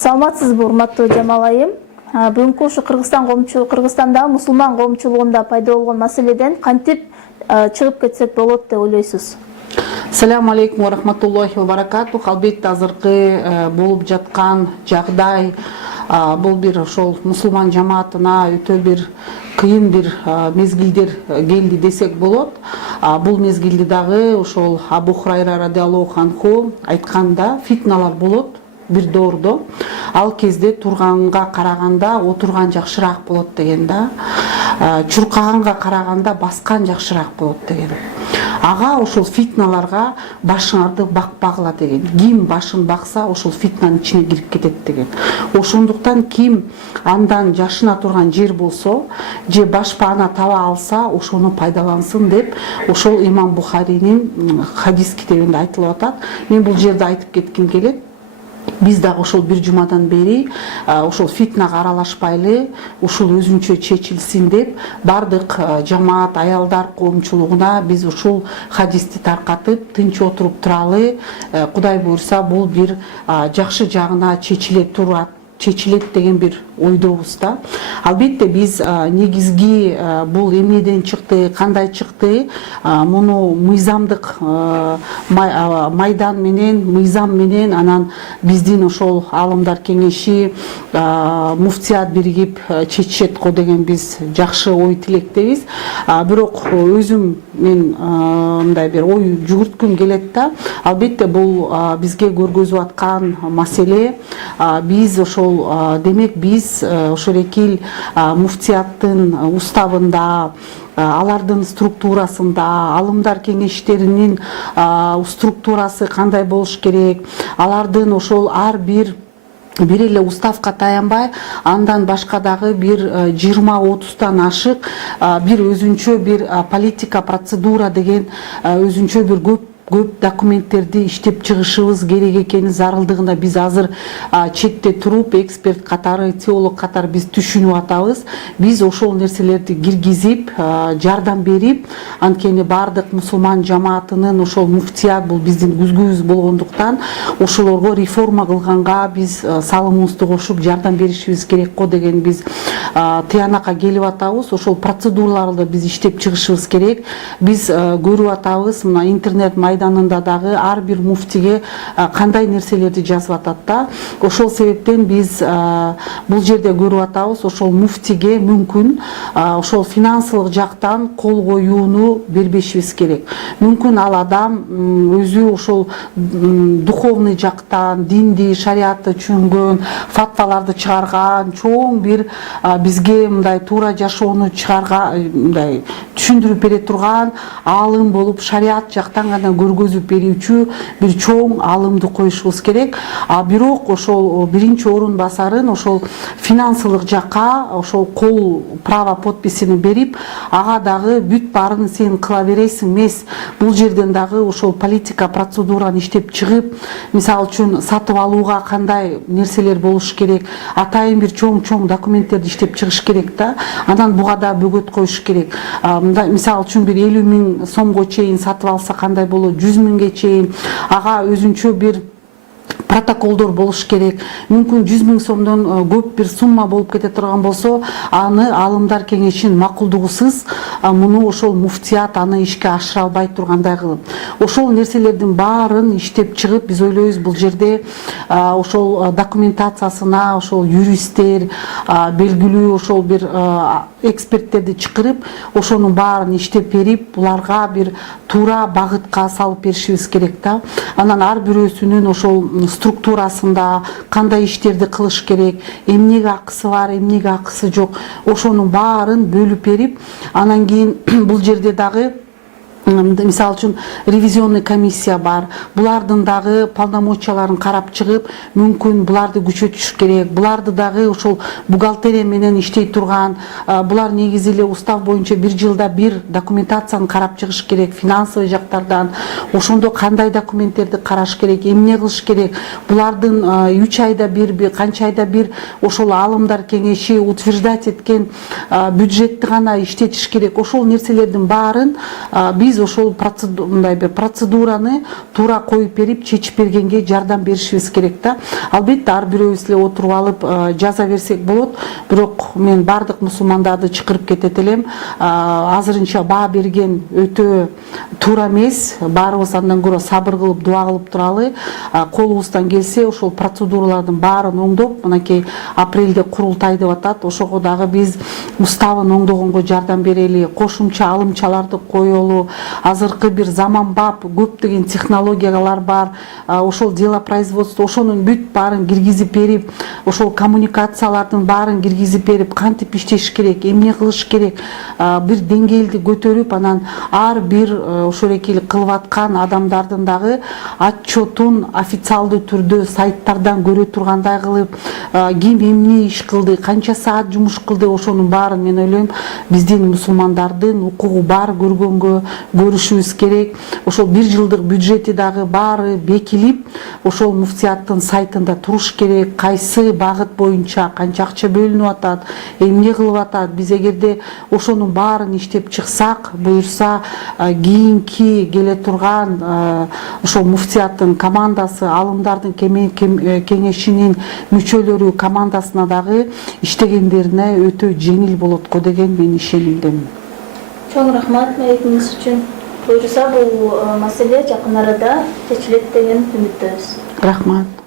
Саламатсызбы, урматтуу Жамал айым. Бүгүнкү ушу Кыргызстанда мусулман коомчулугунда пайда болгон маселеден кантип чыгып кетсек болот деп ойлойсуз? Assalamu alaikum wa rahmatullahi wa barakatuh. Албетте азыркы болуп жаткан жагдай бул бир ошол мусулман жамаатына өтө бир кыйын бир мезгилдер келди десек болот. Бул мезгилде дагы ошол Абу Хурайра радиаллаху анху айтканда фитналар болот бир доордо. Ал кезде турганга караганда отурган жакшыраак болот деген да. Чуркаганга караганда баскан жакшыраак болот деген. Ага ошол фитналарга башыңарды бакпагыла деген. Ким башын бакса ошол фитнанын ичине кирип кетет деген. Ошондуктан ким андан жашына турган жер болсо, же башпаана таба алса, ошону пайдалансын деп ошол Имам Бухаринин хадис китебинде айтылып атат. Мен бул жерде айтып кетким келет. Биз дагы ошол бир жумадан бери ошол фитнага аралашпайлы, ушул өзүнчө чечилсин деп бардык жамаат аялдар коомчулугуна биз ушул хадисти таркатып, тынч отуруп туралы. Кудай буйрса бул бир жакшы жагына чечилет деген бир ойдобуз да. Албетте биз негизги бул эмнеден чыкты, кандай чыкты, муну мыйзамдык майдан менен, мыйзам менен, анан биздин ошол алымдар кеңеши, муфтият биригип чечишет го деген биз жакшы ой тилектебиз. Бирок өзүм мен мындай бир ой жүгүрткүм келет да. Албетте бул бизге көргөзүп аткан маселе. Биз ошол демек биз ошол экил муфтияттын уставында, алардын структурасында, алымдар кеңештеринин структурасы кандай болуш керек, алардын ошол ар бир эле уставка таянбай, андан башка дагы бир 20-30тан ашык бир өзүнчө бир политика, процедура деген өзүнчө бир көп документтерди иштеп чыгышыбыз керек экени зарылдыгына биз азыр четте туруп, эксперт катары, теолог катары биз түшүнүп атабыз. Биз ошол нерселерди киргизип, жардам берип, анткени бардык мусулман жамаатынын ошол муфтият бул биздин күзгүбүз болгондуктан, ошолорго реформа кылганга биз салымыбызды кошуп жардам беришибиз керек го деген биз тыянакка келип атабыз. Ошол процедураларды биз иштеп чыгышыбыз керек. Биз көрүп атабыз, мына интернет майданында дагы ар бир муфтиге кандай нерселерди жазып атат да. Ошол себептен биз бул жерде көрүп атабыз, ошол муфтиге мүмкүн ошол финансылык жактан кол коюуну бербешибиз керек. Мүмкүн ал адам өзү ошол духовный жактан, динди, шариатты түшүнгөн, фатваларды чыгарган, чоң бир бизге мындай туура жашоону мындай түшүндүрүп бере турган алым болуп, шариат жактан гана көргөзүп берүүчү бир чоң алымды коюшубуз керек. Бирок ошол биринчи орун басарын ошол финансылык жакка ошол кол право подписini берип, ага дагы бүт баарын сен кыла бересиң эмес. Бул жерден дагы ошол политика, процедураны иштеп чыгып, мисалы үчүн сатып алууга кандай нерселер болуш керек, атайын бир чоң документтерди иштеп чыгыш керек да. Анан буга да бөгөт коюш керек. Мисалы үчүн бир 50 000 сомго чейин сатып алса кандай болот, 100 000ге чейин, ага өзүнчө бир протоколдор болуш керек. Мүмкүн 100 000 сомдон көп бир сумма болуп кете турган болсо, аны алымдар кеңешинин макулдугусуз муну ошол муфтият аны ишке ашыра албай тургандай кылып. Ошол нерселердин баарын иштеп чыгып, биз ойлойбуз бул жерде ошол документациясына ошол юристтер, белгилүү ошол бир эксперттерди чакырып, ошонун баарын иштеп берип, буларга бир туура багытка салып беришибиз керек да. Анан ар бирөөсүнүн ошол структурасында кандай иштерди кылыш керек, эмнеге акысы бар, эмнеге акысы жок, ошонун баарын бөлүп берип, анан кийин бул жерде дагы мисалы үчүн ревизионный комиссия бар. Булардын дагы полномочияларын карап чыгып, мүмкүн буларды күчөтүш керек. Буларды дагы ошол бухгалтерия менен иштей турган, булар негизи эле устав боюнча бир жылда бир документацияны карап чыгыш керек, финансовый жактардан. Ошондо кандай документтерди караш керек, эмне кылыш керек. Булардын 3 айда бир, канча айда бир ошол алымдар кеңеши утверждать эткен бюджетти гана иштетиш керек. Ошол нерселердин баарын биз ошол мындай бир процедураны туура коюп берип чечип бергенге жардам беришибиз керек да. Албетте ар бирөөбүз эле отуруп алып жаза берсек болот, бирок мен бардык мусулмандарды чакырып кетет элем. Азырынча баа берген өтө туура эмес. Баарыбыз андан көрө сабыр кылып, дуа кылып туралы. Колубуздан келсе ошол процедуралардын баарын оңдоп, мынакей апрелде курултай деп атат. Ошого дагы биз уставын оңдогонго жардам берели, кошумча алымчаларды коелу. Азыркы бир заманбап көптөгөн технологиялар бар. Ошол делопроизводство, ошонун бүт баарын киргизип берип, ошол коммуникациялардын баарын киргизип берип, кантип иштеш керек, эмне кылыш керек, бир деңгээлди көтөрүп, анан ар бир ошол экили кылып аткан адамдардын дагы отчетун официалдуу түрдө сайттардан көрө тургандай кылып, ким эмне иш кылды, канча саат жумуш кылды, ошонун баарын мен ойлойм биздин мусулмандардын укугу бар көргөнгө көрүшүбүз керек. Ошол бир жылдык бюджети дагы баары бекилип, ошол муфтияттын сайтында туруш керек, кайсы багыт боюнча канча акча бөлүнүп атат, эмне кылып атат. Биз эгерде ошонун баарын иштеп чыксак, буюрса кийинки келе турган ошол муфтияттын командасы, алымдардын кеңешинин мүчөлөрү командасына дагы иштегендерине өтө жеңил болот го деген мен ишенимдемин. Чоң рахмат маегиңиз үчүн. Буюрса бул маселе жакын арада чечилет деген үмүттөбүз. Рахмат.